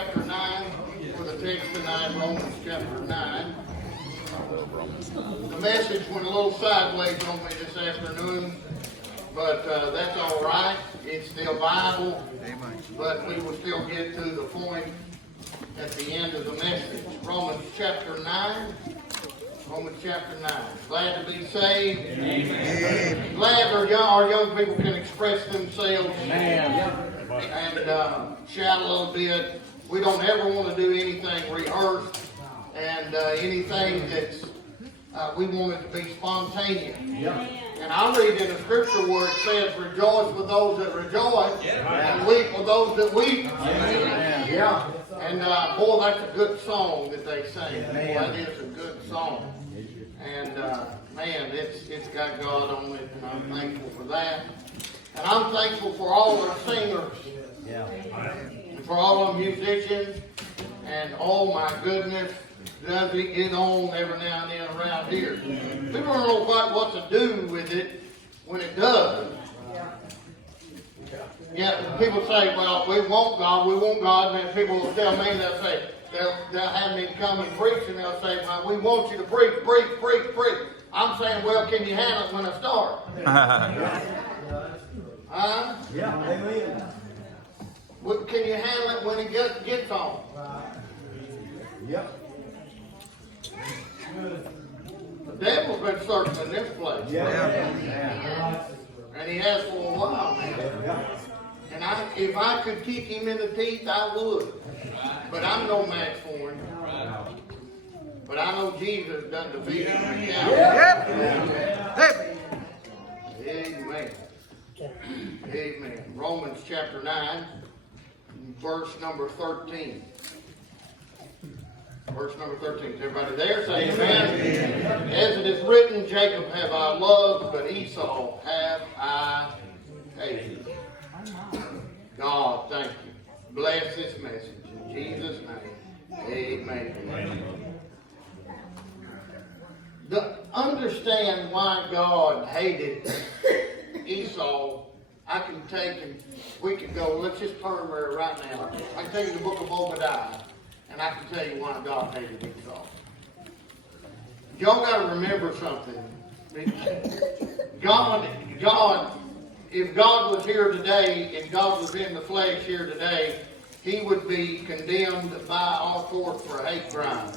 chapter 9, for the text tonight, Romans chapter 9. The message went a little sideways on me this afternoon, but that's all right. It's still Bible, but we will still get to the point at the end of the message. Romans chapter 9. Romans chapter 9. Glad to be saved. Amen. Glad our young people can express themselves. Amen. And shout a little bit. We don't ever want to do anything rehearsed and anything that's we want it to be spontaneous. And I read in the scripture where it says, rejoice with those that rejoice and weep with those that weep. Yeah. And boy, that's a good song that they sing. Boy, that is a good song. And man, it's got God on it, and I'm thankful for that. And I'm thankful for all our singers, and for all our musicians, and oh my goodness, does it get on every now and then around here. People don't know quite what to do with it when it does. Yeah, people say, well, we want God, and then people will tell me, they'll have me come and preach, and they'll say, well, we want you to preach. I'm saying, well, can you handle it when I start? Yeah, amen. Can you handle it when it gets on? Yep. The devil's been circling this place. Yeah. And he has for a while now. And if I could kick him in the teeth, I would. But I'm no match for him. But I know Jesus done defeat him. Amen. Amen. Romans chapter 9, verse number 13. Verse number 13. Is everybody there? Say amen. As it is written, Jacob have I loved, but Esau have I hated. God, thank you. Bless this message. In Jesus' name. Amen. To understand why God hated Esau, I can take and we can go, let's just turn there right now. I can take you the book of Obadiah, and I can tell you why God hated Esau. Y'all got to remember something. God, if God was here today, and God was in the flesh here today, he would be condemned by our court for hate crime.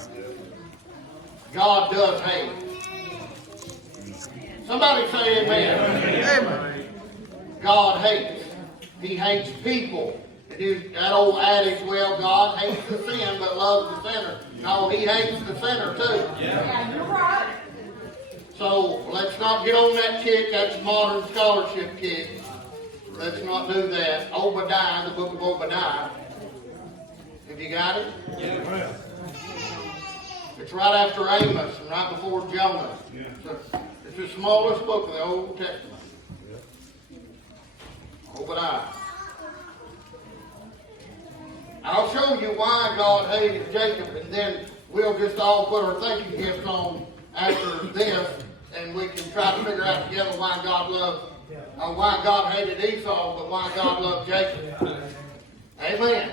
God does hate. Somebody say amen. Amen. God hates. He hates people. That old adage, well, God hates the sin but loves the sinner. No, he hates the sinner too. Yeah, you're right. So let's not get on that kick. That's modern scholarship kick. Let's not do that. Obadiah, the book of Obadiah. Have you got it? Yeah. It's right after Amos and right before Jonah. It's the smallest book of the Old Testament. Obadiah. I'll show you why God hated Jacob, and then we'll just all put our thank you gifts on after this, and we can try to figure out together why God hated Esau, but why God loved Jacob. Amen.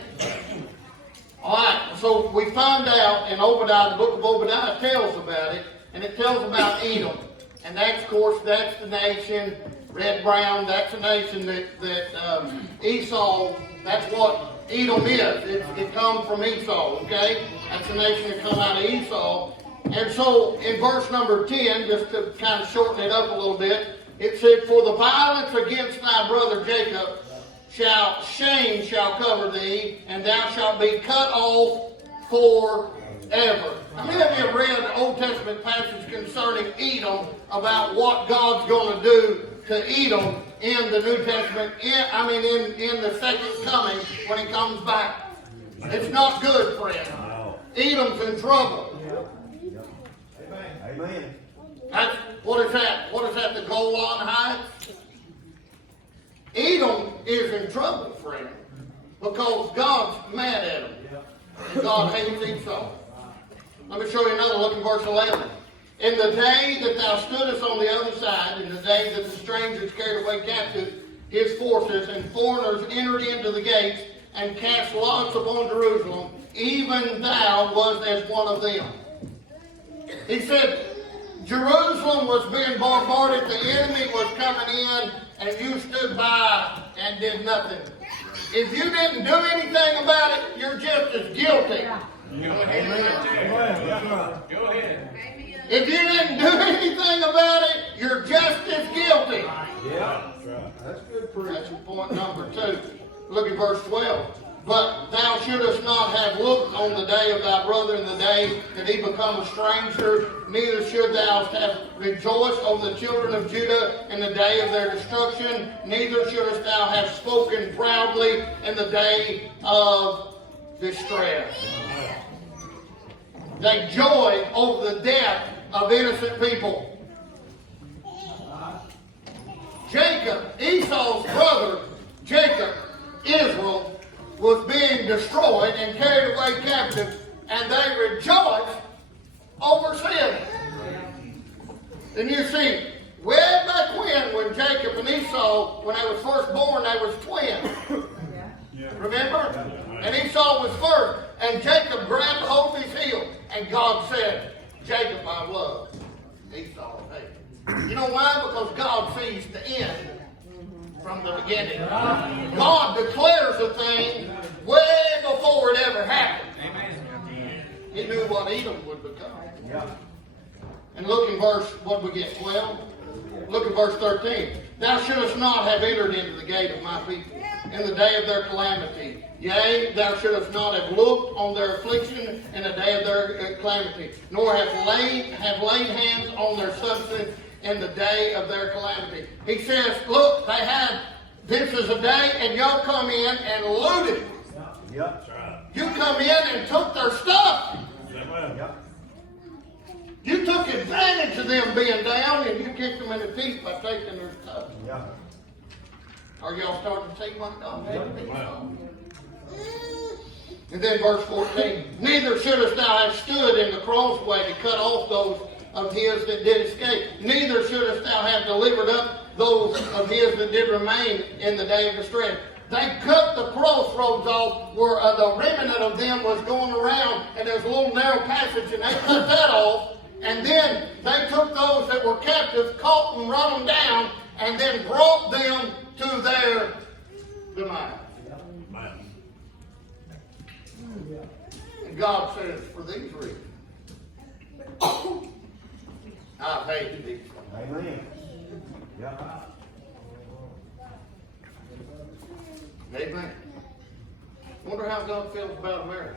All right, so we find out in Obadiah, the book of Obadiah tells about it, and it tells about Edom. And that's, of course, that's the nation, red-brown, that's the nation that Esau, that's what Edom is. It comes from Esau, okay? That's the nation that comes out of Esau. And so in verse number 10, just to kind of shorten it up a little bit, it said, for the violence against thy brother Jacob shame shall cover thee, and thou shalt be cut off forever. How many of you have read the Old Testament passage concerning Edom about what God's going to do to Edom in the New Testament, in the second coming when he comes back? It's not good, friend. Edom's in trouble. Amen. That's, what is that? What is that, the Golan Heights? Edom is in trouble, friend, because God's mad at him. And God hates Esau. Let me show you another. Look in verse 11. In the day that thou stoodest on the other side, in the day that the strangers carried away captive his forces, and foreigners entered into the gates, and cast lots upon Jerusalem, even thou wast as one of them. He said, Jerusalem was being bombarded, the enemy was coming in, and you stood by and did nothing. If you didn't do anything about it, you're just as guilty. Go ahead. If you didn't do anything about it, you're just as guilty. Yeah. That's good proof. That's point number 2. Look at verse 12. But thou shouldest not have looked on the day of thy brother in the day that he become a stranger, neither should thou have rejoiced over the children of Judah in the day of their destruction, neither shouldest thou have spoken proudly in the day of distress. They joyed over the death of innocent people. Jacob, Esau's brother, Jacob, Israel, was being destroyed and carried away captive, and they rejoiced over sin. And you see, way back when Jacob and Esau, when they was first born, they was twins. Remember? And Esau was first, and Jacob grabbed hold of his heel, and God said, Jacob I love, Esau I hate. You know why? Because God sees the end from the beginning. God declares a thing way before it ever happened. He knew what Edom would become. And look in verse, what did we get, 12? Look at verse 13. Thou shouldest not have entered into the gate of my people in the day of their calamity. Yea, thou shouldest not have looked on their affliction in the day of their calamity, nor have laid hands on their substance in the day of their calamity. He says, look, this is a day, and y'all come in and looted. You come in and took their stuff. You took advantage of them being down, and you kicked them in the teeth by taking their stuff. Are y'all starting to see what God had to do? And then verse 14. Neither shouldest thou have stood in the crossway to cut off those of his that did escape. Neither shouldest thou have delivered up those of his that did remain in the day of distress. They cut the crossroads off where the remnant of them was going around, and there's a little narrow passage, and they cut that off. And then they took those that were captive, caught them, run them down, and then brought them to their demise. And God says, for these reasons, I've hated these. Amen. Amen. Wonder how God feels about America.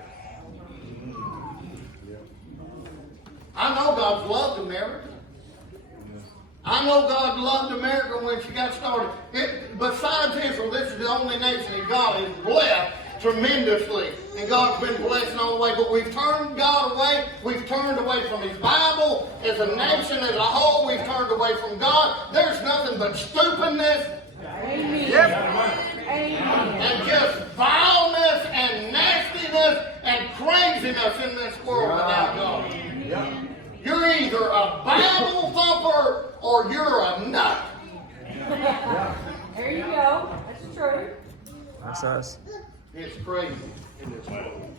I know God's loved America. I know God loved America when she got started. Besides Israel, this is the only nation that God has blessed tremendously. And God's been blessing all the way. But we've turned God away. We've turned away from His Bible. As a nation, as a whole, we've turned away from God. There's nothing but stupidness. Amen. And just vileness and nastiness and craziness in this world without God. You're either a Bible thumper or you're a nut. There you go. That's true. That's us. It's crazy in this world.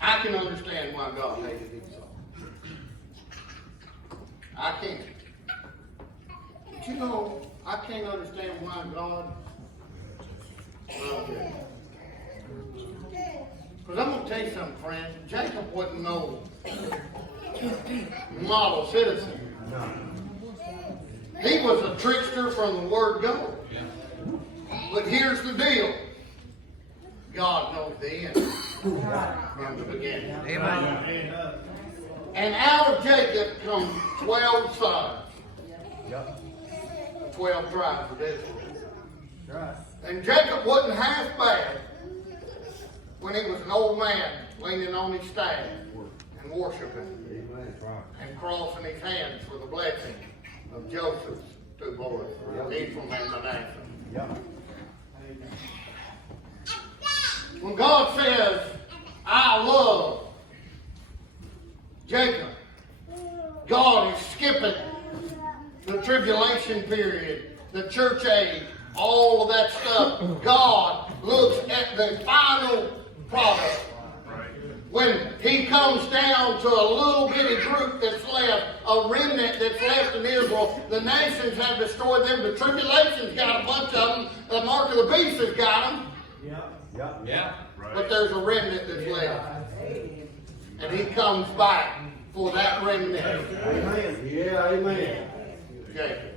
I can understand why God hated Esau. I can. But you know, I can't understand why God loved him. Because I'm going to tell you something, friends. Jacob wasn't no model citizen. He was a trickster from the word go. But here's the deal. God knows the end from the beginning. Amen. And out of Jacob come 12 sons. 12 tribes of Israel. And Jacob wasn't half bad when he was an old man leaning on his staff and worshiping and crossing his hands for the blessing of Joseph's 2 boys, Ephraim and Manasseh. When God says, I love Jacob, God is skipping the tribulation period, the church age, all of that stuff, God looks at the final product. When he comes down to a little bitty group that's left, a remnant that's left in Israel, the nations have destroyed them. The tribulation's got a bunch of them. The mark of the beast has got them. Yeah. But there's a remnant that's left. And he comes back for that remnant. Amen. Yeah, amen. Jacob.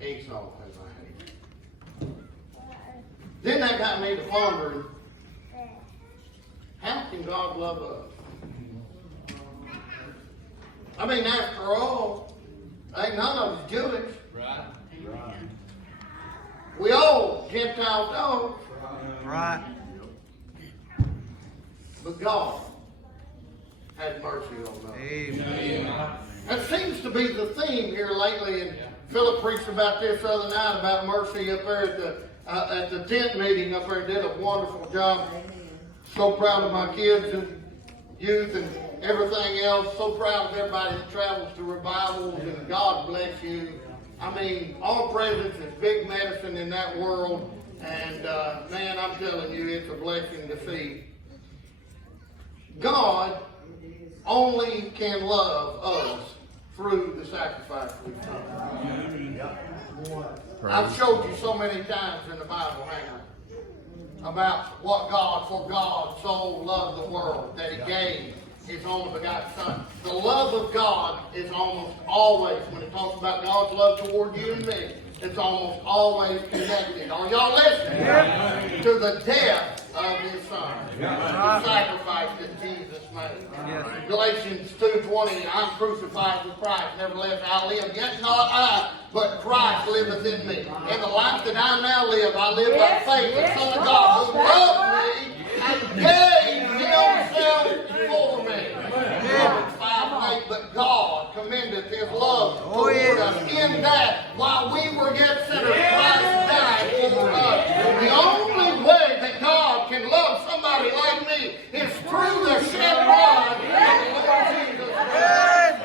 Esau. Then that got me to pondering, how can God love us? I mean, after all, ain't none of us Jewish. Right. We all Gentile dogs. Right. But God had mercy on us. Amen. That seems to be the theme here lately, and Philip preached about this the other night about mercy up there at the tent meeting up there. Did a wonderful job. So proud of my kids and youth and everything else. So proud of everybody that travels to revivals, and God bless you. I mean, all presence is big medicine in that world, and man, I'm telling you, it's a blessing to see. God only can love us through the sacrifice we've done. I've showed you so many times in the Bible, about what for God so loved the world that he gave his only begotten Son. The love of God is almost always, when it talks about God's love toward you and me, it's almost always connected. Are y'all listening? Yeah. To the death of his Son. The sacrifice that Jesus made. Yeah. Galatians 2:20, I'm crucified with Christ. Nevertheless I live, yet not I, but Christ liveth in me. In the life that I now live, I live by faith in the Son of God who loved me and gave himself for me. Romans 5:8, but God commendeth his love toward us in that while we were yet sinners, Christ died for us. The only way that God can love somebody like me is through the shed blood of the Lord Jesus Christ.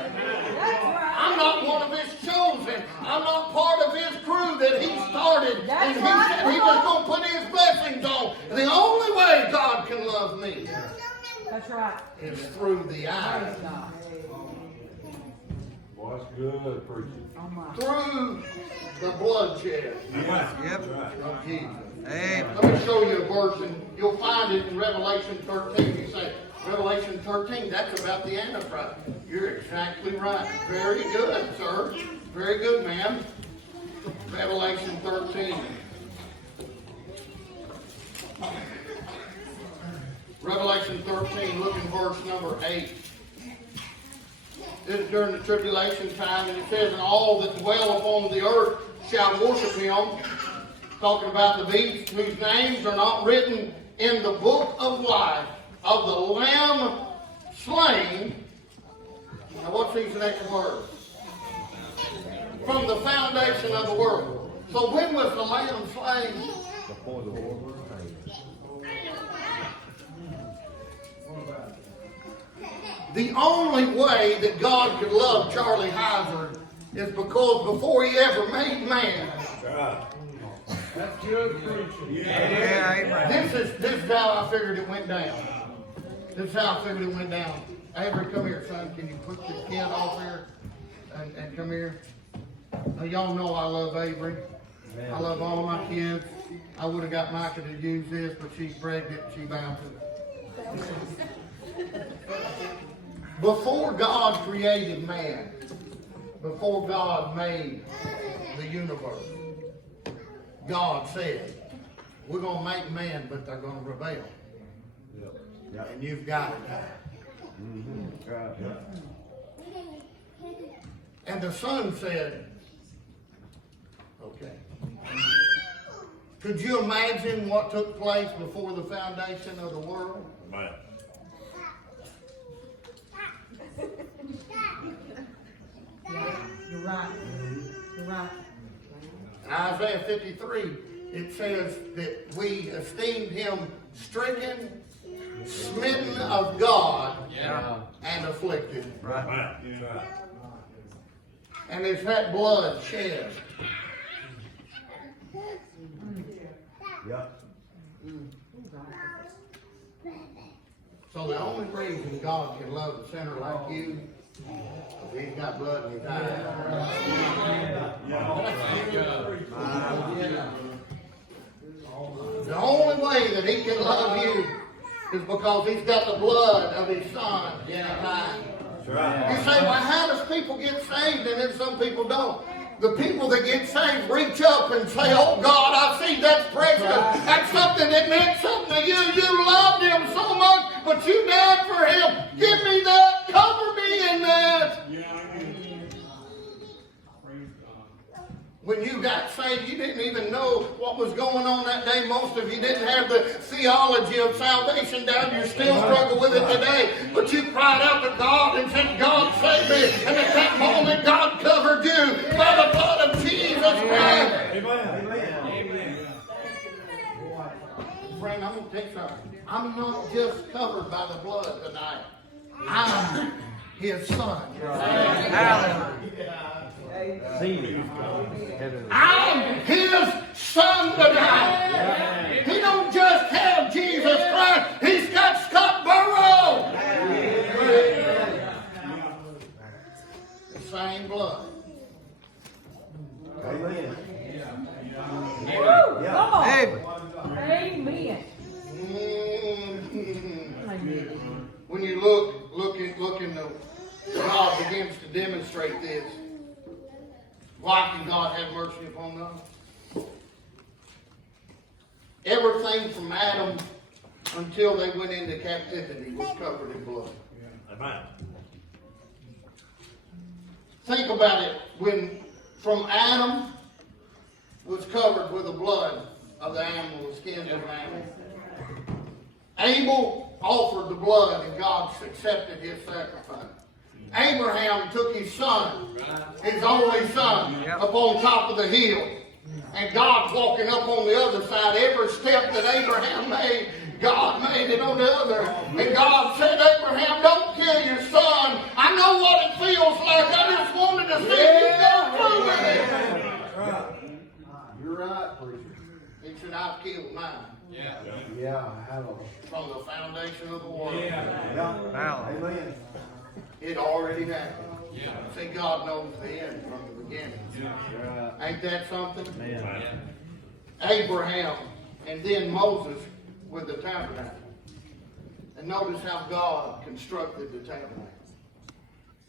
I'm not one of his chosen. I'm not part of his crew that he started and he said he was going to put his blessings on. The only way God can love me That's right. is through the eyes. Boy, that's good preaching. Through the bloodshed Yep. of Jesus. Amen. Let me show you a verse, and you'll find it in Revelation 13. You say, Revelation 13, that's about the Antichrist. You're exactly right. Very good, sir. Very good, ma'am. Revelation 13. Revelation 13, look in verse number 8. This is during the tribulation time, and it says, and all that dwell upon the earth shall worship him. Talking about the beasts whose names are not written in the book of life of the Lamb slain. Now what's these next words? From the foundation of the world. So when was the Lamb slain? Before the world was The only way that God could love Charlie Heiser is because before he ever made man. That's good preaching. Yeah, amen. This is how I figured it went down. This is how I figured it went down. Avery, come here, son. Can you put this kid off here and come here? Now, y'all know I love Avery. I love all my kids. I would have got Micah to use this, but she's pregnant. She bounces. Before God created man, before God made the universe, God said, we're going to make man, but they're going to rebel. And you've got to die. And the Son said, okay. Could you imagine what took place before the foundation of the world? Man. You're right. You're right. In Isaiah 53, it says that we esteemed him stricken, smitten of God, and afflicted. Right. Yeah. And it's that blood shed Yeah. So the only reason God can love a sinner like you is he's got blood in his eyes. The only way that he can love you is because he's got the blood of his son in his eyes. You say, well, how does people get saved and then some people don't? The people that get saved reach up and say, oh God, I see that's precious. That's something that meant something to you. You loved him so much, but you died for him. Give me that. Cover me in that. When you got saved, you didn't even know what was going on that day. Most of you didn't have the theology of salvation down. You still struggle with it today. But you cried out to God and said, God save me. And at that moment, God covered you by the blood of Jesus Christ. Amen. Friend, I'm going to tell you something. I'm not just covered by the blood tonight. I'm his son. Hallelujah. I'm his son tonight. He don't just have Jesus Christ. He's got Scotty Burrow. The same blood. Amen. Come on. Amen. Amen. When you look in the God begins to demonstrate this. Why can God have mercy upon us? Everything from Adam until they went into captivity was covered in blood. Amen. Think about it. When from Adam was covered with the blood of the animal, the skin of the animal. Abel offered the blood and God accepted his sacrifice. Abraham took his son, his only son, up on top of the hill. And God's walking up on the other side. Every step that Abraham made, God made it on the other. And God said, Abraham, don't kill your son. I know what it feels like. I just wanted to see you go through it. You're right, preacher. He said, I've killed mine. Yeah, hallelujah. From the foundation of the world. Yeah. Amen. It already happened. See, God knows the end from the beginning. Ain't that something? Abraham and then Moses with the tabernacle. And notice how God constructed the tabernacle.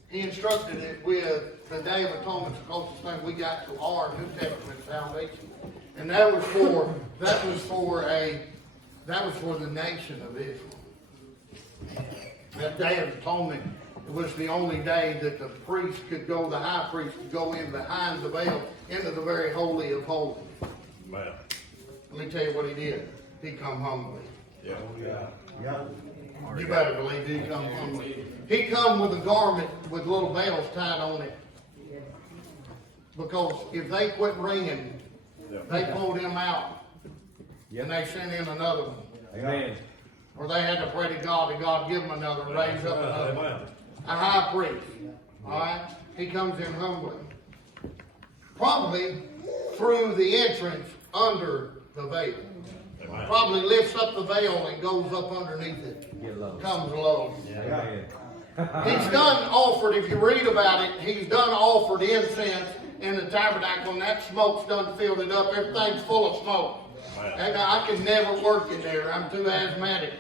He instructed it with the Day of Atonement, the closest thing we got to our New Testament salvation. And that was for the nation of Israel. That Day of Atonement was the only day that the priest could go, the high priest could go in behind the veil into the very holy of holies. Amen. Let me tell you what he did. He come humbly. Yeah. You better believe he come humbly. He come with a garment with little bells tied on it. Because if they quit ringing, they pulled him out. And they sent in another one. Amen. Or they had to pray to God and God give them another, raise up another one. A high priest. Alright? He comes in humbly. Probably through the entrance under the veil. Probably lifts up the veil and goes up underneath it. Comes low. He's done offered, if you read about it, he's done offered incense in the tabernacle, and that smoke's done filled it up. Everything's full of smoke. And I can never work in there. I'm too asthmatic.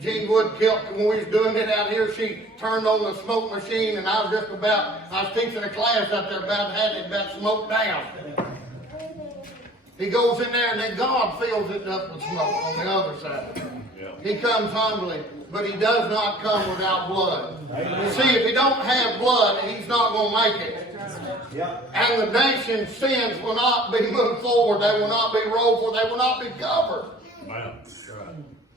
Jean Woodkill, when we was doing it out here, she turned on the smoke machine, and I was teaching a class out there had it about smoke down. He goes in there, and then God fills it up with smoke on the other side. He comes humbly, but he does not come without blood. You see, if he don't have blood, he's not going to make it. And the nation's sins will not be moved forward. They will not be rolled forward. They will not be covered.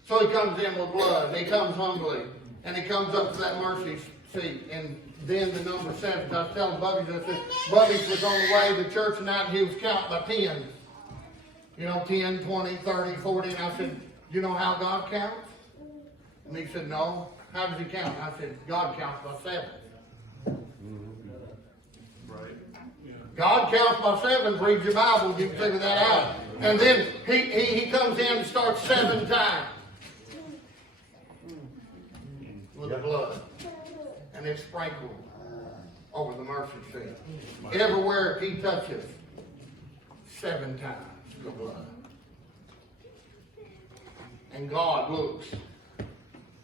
So he comes in with blood. He comes humbly. And he comes up to that mercy seat. And then the number 7. I was telling Bubby, I said, Bubby was on the way to the church tonight, and he was counting by 10. 10, 20, 30, 40. And I said, you know how God counts? And he said, no. How does he count? I said, God counts by 7. God counts by 7. Read your Bible. You can figure that out. And then he comes in and starts 7 times with the blood. And it's sprinkled over the mercy seat. Everywhere he touches, 7 times the blood. And God looks.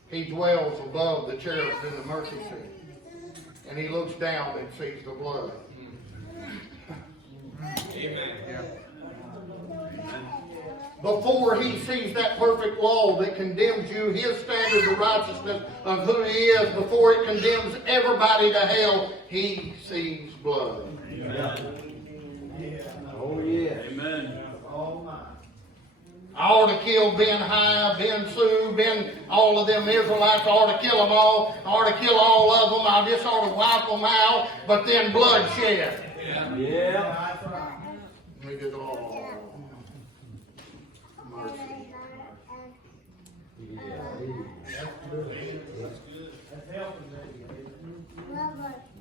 He dwells above the cherubs in the mercy seat. And he looks down and sees the blood. Amen. Before he sees that perfect law that condemns you, his standard of righteousness of who he is, before it condemns everybody to hell, he sees blood. Yeah. Oh, yeah. Amen. Oh, my. I ought to kill Ben High, Ben Sue, all of them Israelites. I ought to kill them all. I ought to kill all of them. I just ought to wipe them out. But then bloodshed. Yeah. We did all. Mercy.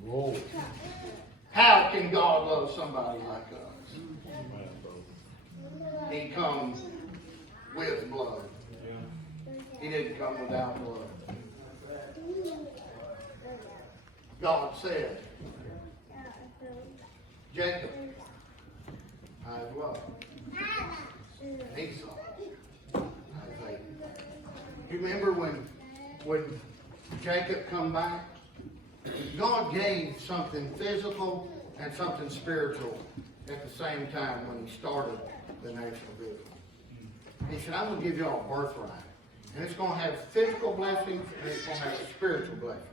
Whoa. How can God love somebody like us? He comes with blood. He didn't come without blood. God said, Jacob, I have loved. Esau, I have hated. You remember when Jacob come back? God gave something physical and something spiritual at the same time when he started the nation of Israel. He said, I'm going to give y'all a birthright. And it's going to have physical blessings and it's going to have spiritual blessings.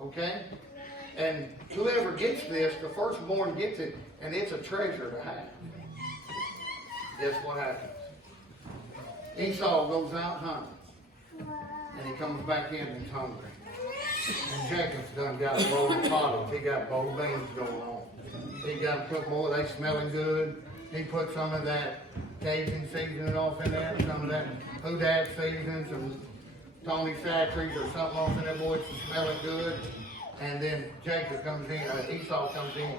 Okay? And whoever gets this, the firstborn gets it, and it's a treasure to have. Guess what happens? Esau goes out hunting. And he comes back in and he's hungry. And Jacob's done got a bowl of pottage. He got both beans going on. He got a cook boy, they smelling good. He put some of that Cajun seasoning off in there, some of that Houdat seasoning, some Tony Chachere's or something off in there, boy, it's smelling good. And then Jacob comes in, Esau comes in,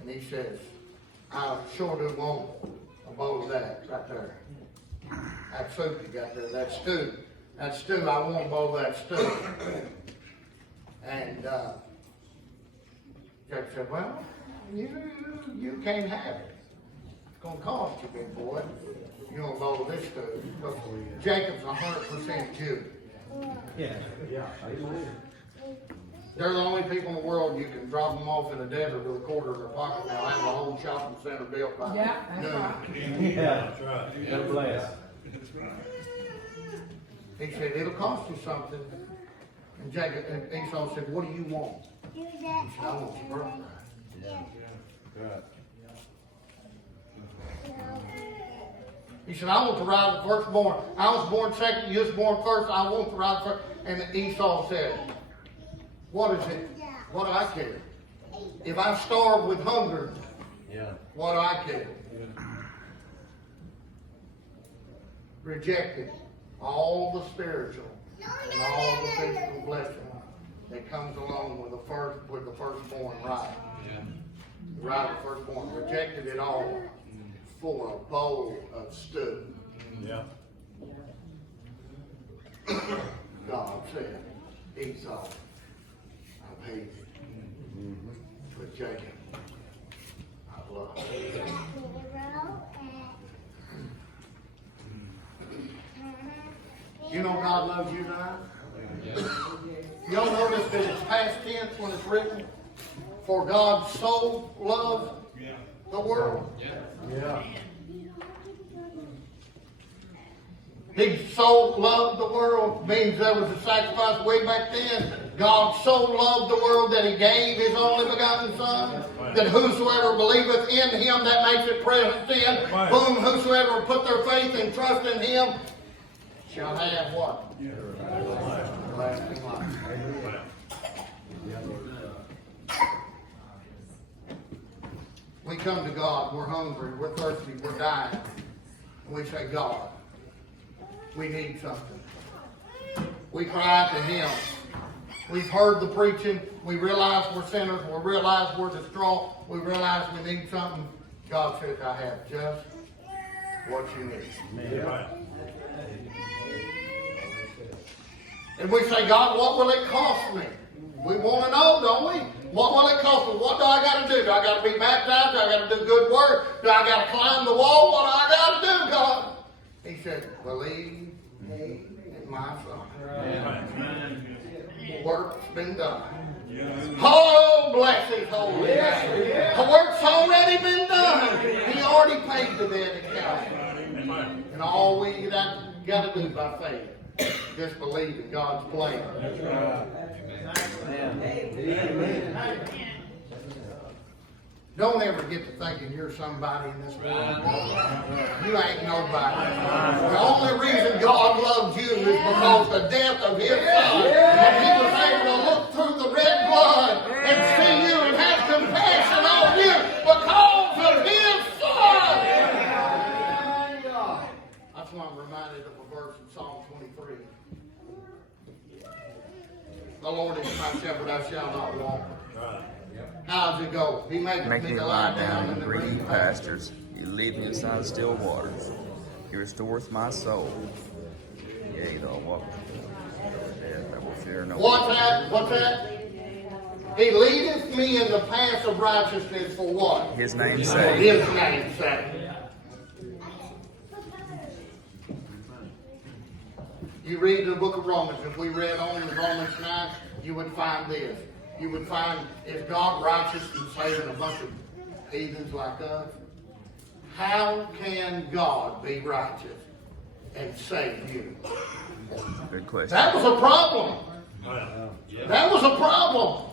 and he says, I sure do want a bowl of that right there. That soup you got there, that stew. That stew, I want a bowl of that stew. And Jacob said, well, you can't have it. It's going to cost you, big boy. You want a bowl of this stew. Because Jacob's 100% Jew. Yeah. Yeah. They're the only people in the world you can drop them off in the desert with a quarter in their pocket. They'll have a whole shopping center built by Yeah, that's noon. right. Yeah. That's right. God bless. He said, it'll cost you something. And Jacob and Esau said, what do you want? He said, I want your birthright. Right. He said, I want the right of the firstborn. I was born second, you was born first, I want the right of first. And Esau said, what is it? What do I care? If I starve with hunger, what do I care? Rejected all the spiritual and all the physical blessing that comes along with the firstborn right. The right of the firstborn. Rejected it all for a bowl of stew. Yeah. God said, Esau, I've hated. But Jacob, I love. You know God loves you now? Y'all notice that it's past tense when it's written? For God so loved the world. Yeah. He so loved the world means there was a sacrifice way back then. God so loved the world that he gave his only begotten Son, that whosoever believeth in him, that makes it present tense, whom whosoever put their faith and trust in him shall have what? Everlasting life. We come to God, we're hungry, we're thirsty, we're dying. And we say, God, we need something. We cry out to him. We've heard the preaching. We realize we're sinners. We realize we're distraught. We realize we need something. God says, I have just what you need. Yeah. And we say, God, what will it cost me? We want to know, don't we? What will it cost me? What do I got to do? Do I got to be baptized? Do I got to do good work? Do I got to climb the wall? What do I got to do, God? He said, believe me in my Son. The work's been done. Oh, bless his holy name. The work's already been done. He already paid the debt at Calvary. And all we got to do by faith, just believe in God's plan. Don't ever get to thinking you're somebody in this world. You ain't nobody. The only reason God loves you is because of the death of His Son. And He was able to look through the red blood and see you and have compassion on you because of His Son. That's why I'm reminded of a verse in Psalm 23. The Lord is my shepherd, I shall not want. How's it go? He makes Make me me to lie down in green pastures. You lead me beside still waters. You restoreth my soul. Yea, though I walk through death, I will fear no What's evil. that? What's that? He leadeth me in the path of righteousness for what? His name's sake. His name's sake. You read the book of Romans. If we read on in Romans 9, you would find this. You would find, is God righteous and saving a bunch of heathens like us? How can God be righteous and save you? Good question. That was a problem. That was a problem.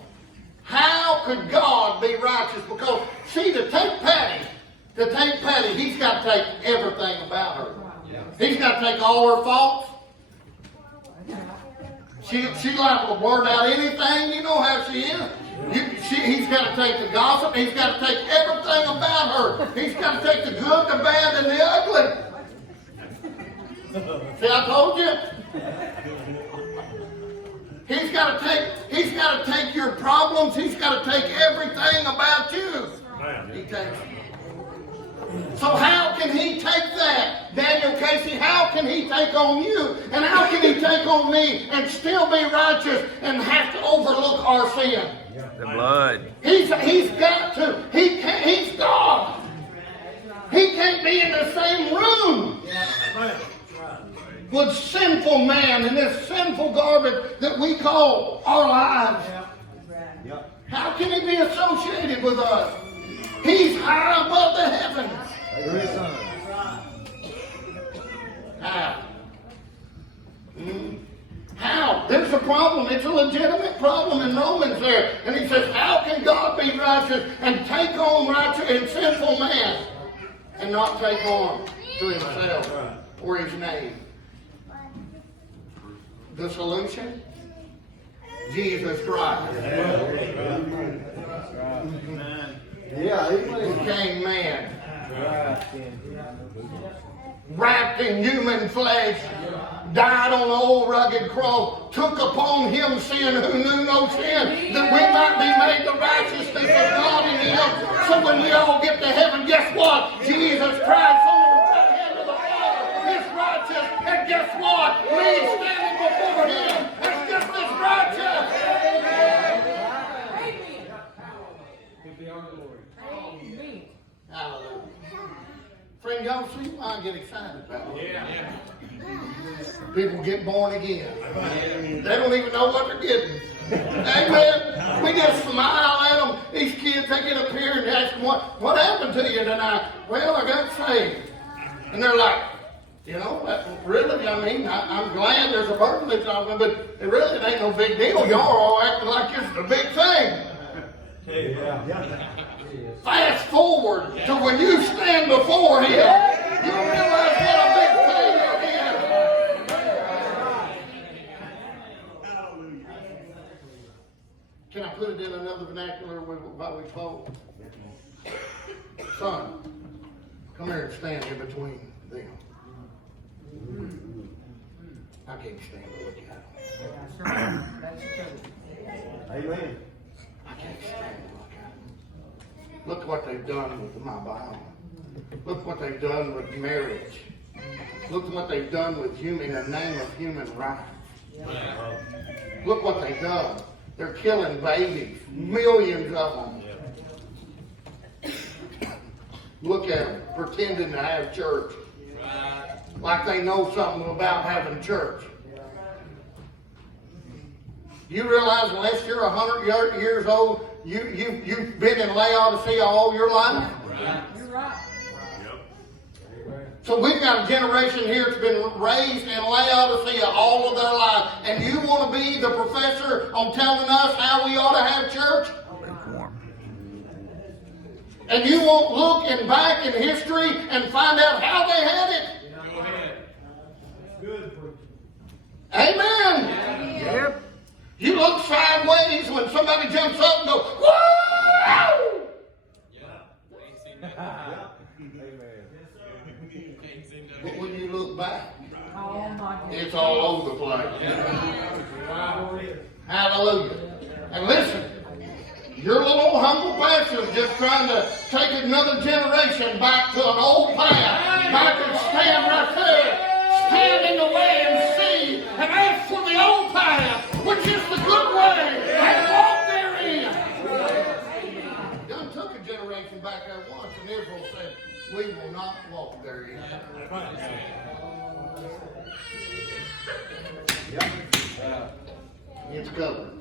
How could God be righteous? Because, see, to take Patty, He's got to take everything about her. He's got to take all her faults. She liable to blurt out anything. You know how she is. He's got to take the gossip. He's got to take everything about her. He's got to take the good, the bad, and the ugly. See, I told you. He's got to take your problems. He's got to take everything about you. He takes. So how can He take that? Daniel Casey, how can He take on you? And how can He take on me and still be righteous and have to overlook our sin? The blood. He's got to. He can't, He's God. He can't be in the same room with sinful man and this sinful garbage that we call our lives. How can He be associated with us? He's high above the heavens. How? How? There's a problem. It's a legitimate problem in Romans there. And he says, how can God be righteous and take on righteous and sinful man and not take on to Himself or His name? The solution? Jesus Christ. Became man. Wrapped in human flesh, died on an old rugged cross, took upon Him sin who knew no sin, that we might be made the righteousness of God in Him. So when we all get to heaven, guess what? Jesus Christ on the right hand of the Father is righteous, and guess what? Me standing before Him is just as righteous. Hallelujah. Friend, y'all see why I get excited about it? People get born again. They don't even know what they're getting. Amen. We just smile at them. These kids, they get up here and ask them, what happened to you tonight? Well, I got saved. And they're like, you know, really, I mean, I'm glad there's a birthday song, but it really ain't no big deal. Y'all are all acting like this is a big thing. Fast forward to when you stand before Him, you realize what a big thing it is. Can I put it in another vernacular while we close? Son, come here and stand in between them. I can't stand to look at them. That's true. Amen. I can't stand to look at them. Look what they've done with my Bible. Look what they've done with marriage. Look what they've done with human, in the name of human rights. Look what they've done. They're killing babies, millions of them. Look at them, pretending to have church. Like they know something about having church. You realize unless you're 100 years old, you've been in Laodicea all your life? You're right. So we've got a generation here that's been raised in Laodicea all of their life. And you want to be the professor on telling us how we ought to have church? Lukewarm. And you won't look back in history and find out how they had it? Amen. Yep. You look sideways when somebody jumps up and goes, woo! But when you look back, Oh my goodness. it's all over the place. Hallelujah. And listen, your little humble pastor is just trying to take another generation back to an old path. Back and stand right there. Stand in the way and see and ask for the old path, which is the good way, and walk therein. Done took a generation back there once, and Israel said, we will not walk therein. It's covered.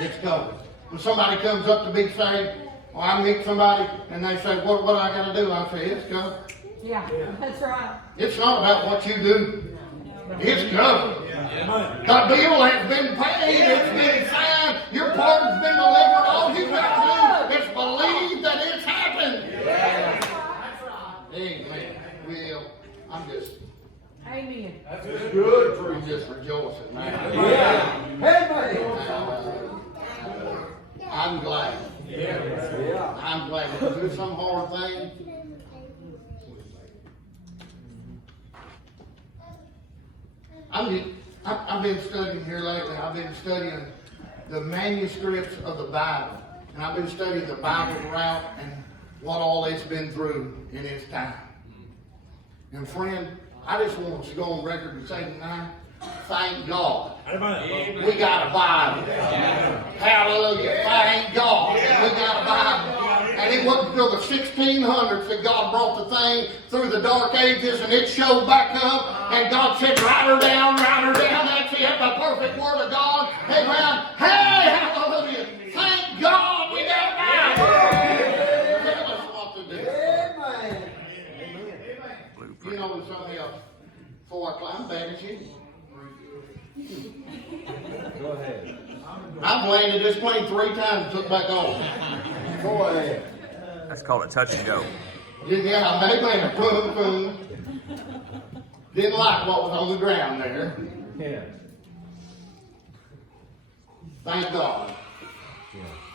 It's covered. When somebody comes up to be saved, or I meet somebody and they say, what do I got to do? I say, it's covered. Yeah, that's right. It's not about what you do. It's covered. The bill has been paid. It's been signed. Your pardon's been delivered. All you've got to do is believe that it's happened. Amen. Well, I'm just Amen. rejoicing. I'm glad. I'm glad. Because there's some hard thing. I've been studying here lately. I've been studying the manuscripts of the Bible. And I've been studying the Bible route and what all it's been through in its time. And friend, I just want to go on record and say tonight, thank God. We got a Bible. Hallelujah. Thank God. We got a Bible. And it wasn't until the 1600s that God brought the thing through the dark ages and it showed back up. And God said, write her down, write her down. That's it, the perfect word of God. Amen. Hey, hallelujah. Thank God we got a Bible. Tell us what to do. You know something else? Before I climb, bad as you. Go ahead. I've landed this plane 3 times and took back off. Go ahead. That's called a touch and go. Yeah, amen. Boom, boom. Didn't like what was on the ground there. Yeah. Thank God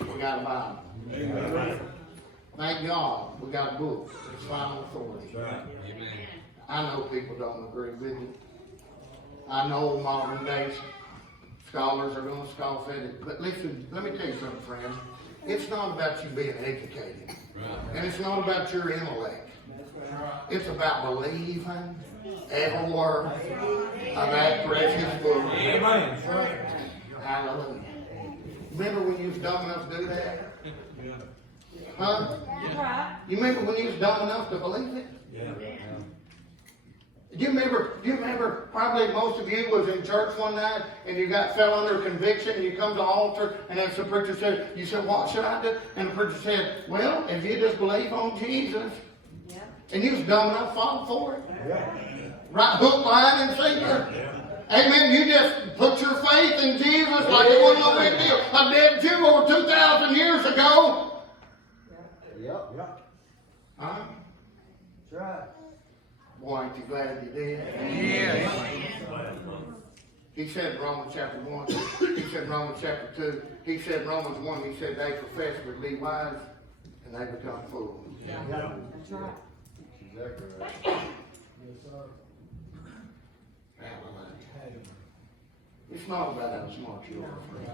we got a Bible. Thank God we got a book. It's final authority. I know people don't agree with me. I know modern day scholars are going to scoff at it. But listen, let me tell you something, friends. It's not about you being educated. And it's not about your intellect. It's about believing every word of that precious book. Hallelujah. Remember when you was dumb enough to do that? Huh? That's right. You remember when you was dumb enough to believe it? Do you remember, probably most of you was in church one night and you fell under conviction and you come to the altar and as the preacher said, you said, what should I do? And the preacher said, well, if you just believe on Jesus. And you was dumb enough to fall for it. Right, hook, line, and sinker. Amen. You just put your faith in Jesus like it wasn't no big deal. A dead Jew over 2,000 years ago. Yep. Huh? That's right. Boy, ain't you glad you did? Yeah. He said in Romans chapter 1. He said in Romans chapter 2. He said in Romans 1, he said they profess to be wise and they become fools. That's right. Exactly right. It's not about how smart you are, friend.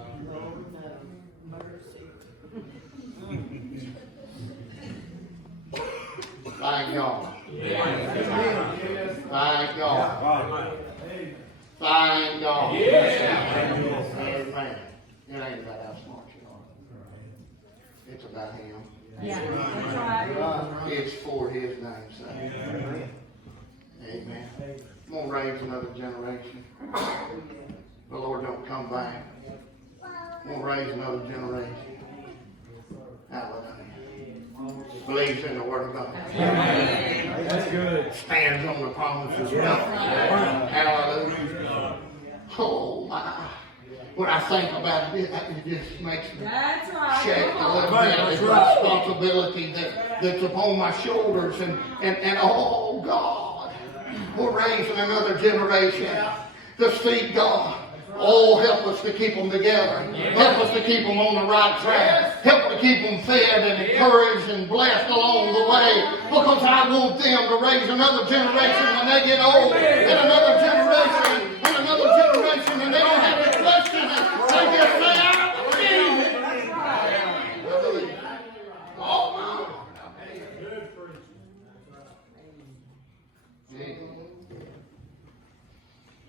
Thank God. Thank God. Thank God. Amen. It ain't about how smart you are. It's about Him. Yeah, that's right. It's for His name's sake. Amen. I'm going to raise another generation. The Lord don't come back. I'm going to raise another generation. Hallelujah. Believes in the Word of God. That's good. Stands on the promises of God. Hallelujah. Oh my. When I think about it, it just makes me That's right. shake Come a on. little bit. The responsibility that's upon my shoulders. And oh God, we're raising another generation to seek God. Oh, help us to keep them together. Help us to keep them on the right track. Help us to keep them fed and encouraged and blessed along the way. Because I want them to raise another generation when they get old. And another generation. And another generation. And they don't have to question it. They just say, I believe it. Oh, my.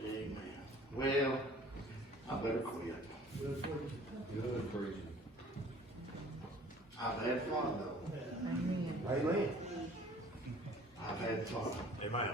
Amen. Well, I better quit. Good preaching. I've had fun though. Amen. Amen. I've had fun. Amen.